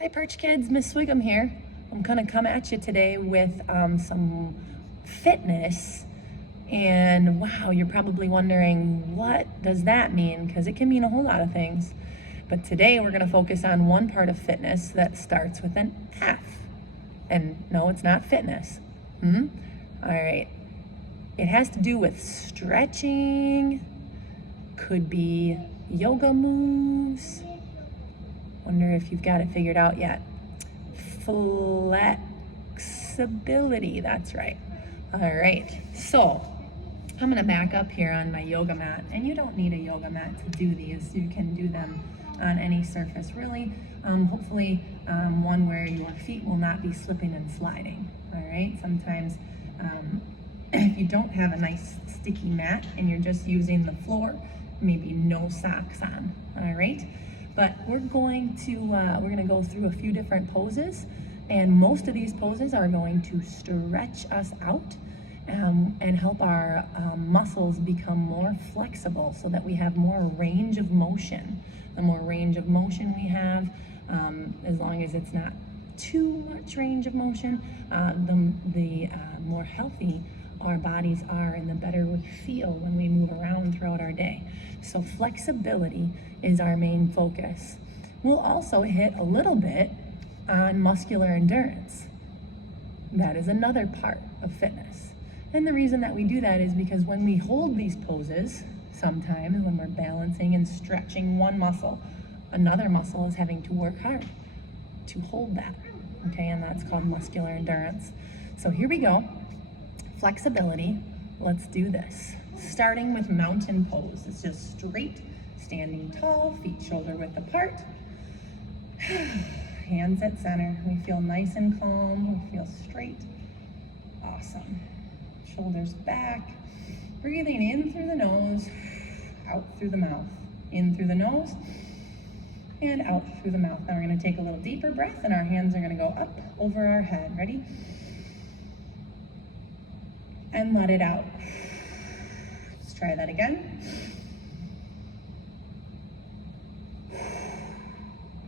Hi Perch Kids, Miss Swiggum here. I'm gonna come at you today with some fitness, and wow, you're probably wondering, what does that mean? Because it can mean a whole lot of things. But today we're gonna focus on one part of fitness that starts with an F. And no, it's not fitness. All right, it has to do with stretching, could be yoga moves. Wonder if you've got it figured out yet. Flexibility, that's right. All right, so I'm gonna back up here on my yoga mat, and you don't need a yoga mat to do these. You can do them on any surface, really. Hopefully one where your feet will not be slipping and sliding, all right? Sometimes if you don't have a nice sticky mat and you're just using the floor, maybe no socks on, all right? But we're going to go through a few different poses, and most of these poses are going to stretch us out and help our muscles become more flexible so that we have more range of motion. The more range of motion we have, as long as it's not too much range of motion, the more healthy our bodies are and the better we feel when we move around throughout our day. So flexibility is our main focus. We'll also hit a little bit on muscular endurance. That is another part of fitness. And the reason that we do that is because when we hold these poses, sometimes when we're balancing and stretching one muscle, another muscle is having to work hard to hold that, okay? And that's called muscular endurance. So here we go. Flexibility, let's do this. Starting with mountain pose. It's just straight, standing tall, feet shoulder width apart. Hands at center. We feel nice and calm, we feel straight. Awesome. Shoulders back. Breathing in through the nose, out through the mouth. In through the nose, and out through the mouth. Now we're gonna take a little deeper breath, and our hands are gonna go up over our head. Ready? And let it out. Let's try that again.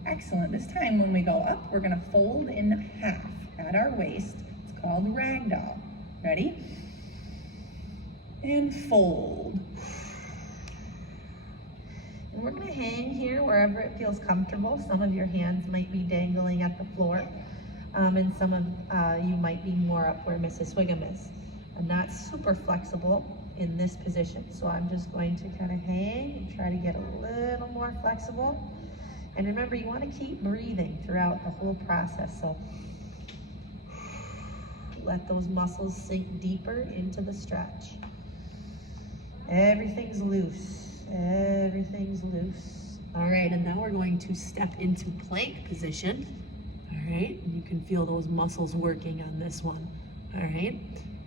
Excellent. This time when we go up, we're gonna fold in half at our waist. It's called ragdoll. Ready? And fold. And we're gonna hang here wherever it feels comfortable. Some of your hands might be dangling at the floor, and some of you might be more up where Mrs. Swiggum is. I'm not super flexible in this position, so I'm just going to kind of hang and try to get a little more flexible. And remember, you want to keep breathing throughout the whole process, so let those muscles sink deeper into the stretch. Everything's loose, everything's loose. All right, and now we're going to step into plank position. All right, and you can feel those muscles working on this one. All right.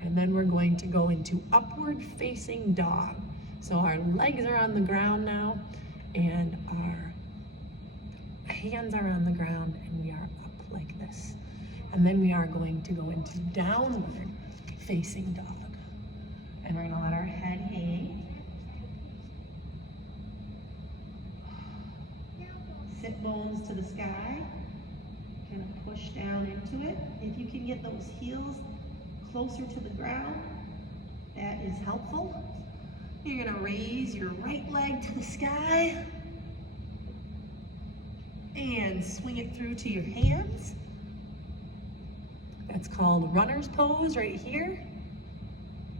And then we're going to go into upward facing dog. So our legs are on the ground now, and our hands are on the ground, and we are up like this. And then we are going to go into downward facing dog. And we're gonna let our head hang. Sit bones to the sky. Kind of push down into it. If you can get those heels closer to the ground, that is helpful. You're gonna raise your right leg to the sky and swing it through to your hands. That's called runner's pose right here.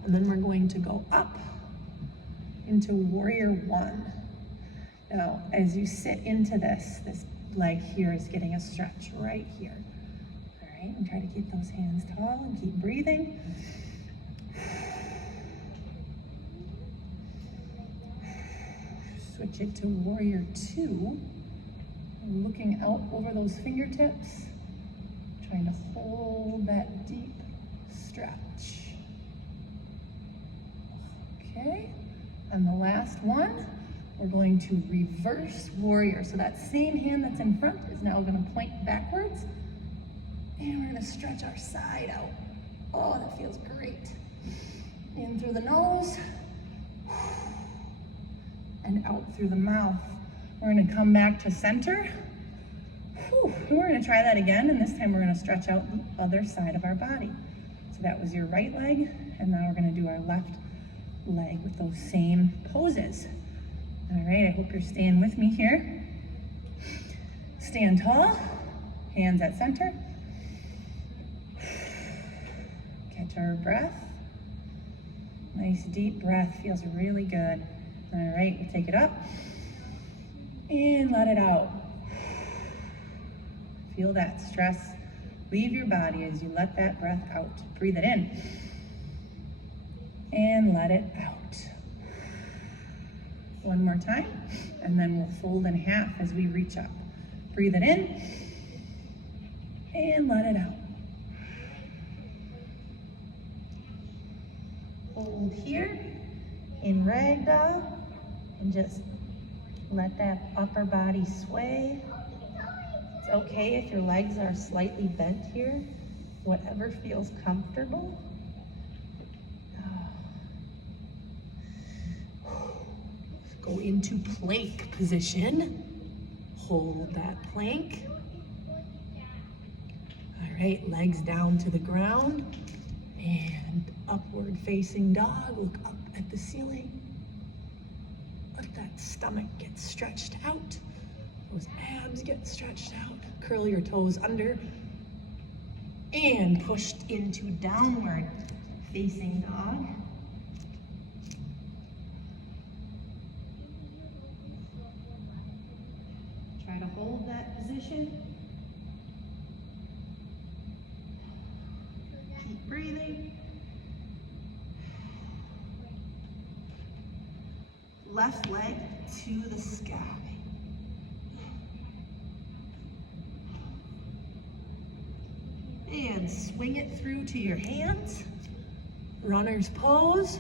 And then we're going to go up into warrior one. Now, as you sit into this leg here is getting a stretch right here. And try to keep those hands tall and keep breathing. Switch it to warrior two. Looking out over those fingertips. Trying to hold that deep stretch. Okay, and the last one, we're going to reverse warrior. So that same hand that's in front is now gonna point backwards. And we're gonna stretch our side out. Oh, that feels great. In through the nose, and out through the mouth. We're gonna come back to center, Whew. And we're gonna try that again, and this time we're gonna stretch out the other side of our body. So that was your right leg, and now we're gonna do our left leg with those same poses. All right, I hope you're staying with me here. Stand tall, hands at center. Catch our breath. Nice deep breath, feels really good. All right, we'll take it up and let it out. Feel that stress leave your body as you let that breath out. Breathe it in and let it out. One more time, and then we'll fold in half as we reach up. Breathe it in and let it out. Hold here in ragdoll and just let that upper body sway. It's okay if your legs are slightly bent here, whatever feels comfortable. Go into plank position. Hold that plank. All right, legs down to the ground and upward facing dog. Look up at the ceiling. Let that stomach get stretched out. Those abs get stretched out. Curl your toes under and pushed into downward facing dog. Try to hold that position. Keep breathing. Left leg to the sky. And swing it through to your hands. Runner's pose.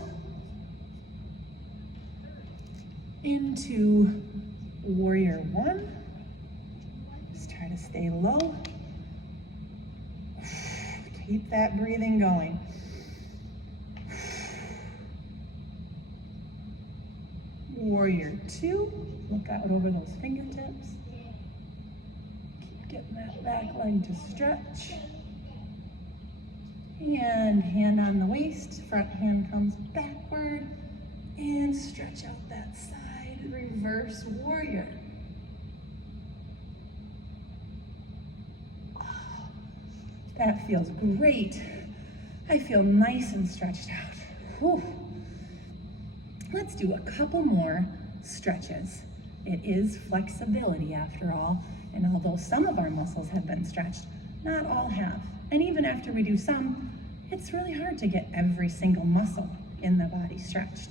Into warrior one. Just try to stay low. Keep that breathing going. Warrior two. Look out over those fingertips. Keep getting that back leg to stretch. And hand on the waist, front hand comes backward, and stretch out that side, reverse warrior. Oh, that feels great. I feel nice and stretched out. Whew. Let's do a couple more stretches. It is flexibility after all, and although some of our muscles have been stretched, not all have. And even after we do some, it's really hard to get every single muscle in the body stretched.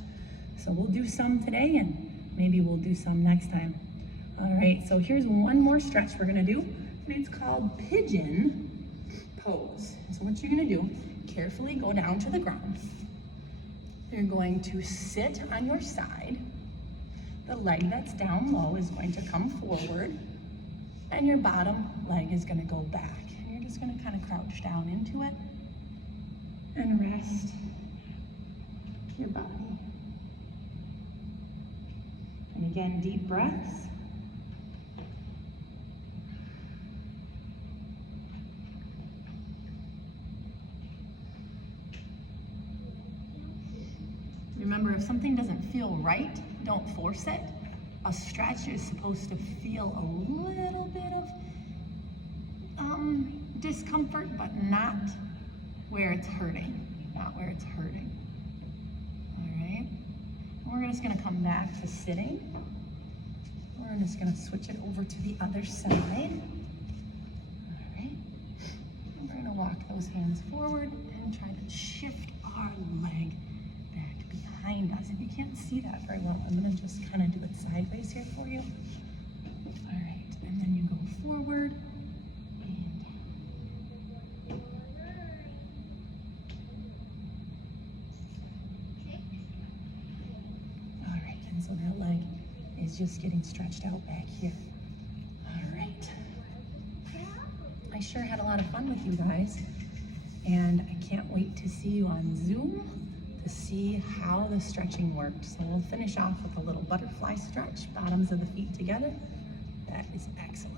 So we'll do some today and maybe we'll do some next time. All right, so here's one more stretch we're gonna do, and it's called pigeon pose. So what you're gonna do, carefully go down to the ground. You're going to sit on your side. The leg that's down low is going to come forward, and your bottom leg is gonna go back. Just going to kind of crouch down into it and rest your body. And again, deep breaths. Remember, if something doesn't feel right, don't force it. A stretch is supposed to feel a little bit of discomfort, but not where it's hurting. Not where it's hurting. All right. We're just going to come back to sitting. We're just going to switch it over to the other side. All right. We're going to walk those hands forward and try to shift our leg back behind us. If you can't see that very well, I'm going to just kind of do it sideways here for you. All right. And then you go forward. So that leg is just getting stretched out back here. All right. I sure had a lot of fun with you guys, and I can't wait to see you on Zoom to see how the stretching worked. So we'll finish off with a little butterfly stretch, bottoms of the feet together. That is excellent.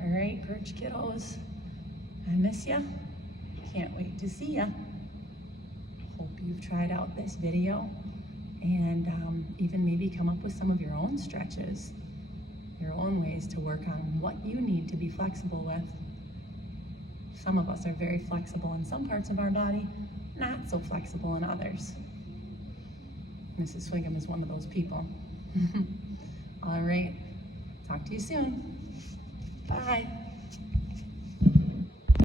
All right, perch kiddos, I miss ya. Can't wait to see ya. Hope you've tried out this video and even maybe come up with some of your own stretches, your own ways to work on what you need to be flexible with. Some of us are very flexible in some parts of our body, not so flexible in others. Mrs. Swiggum is one of those people. All right, talk to you soon. Bye.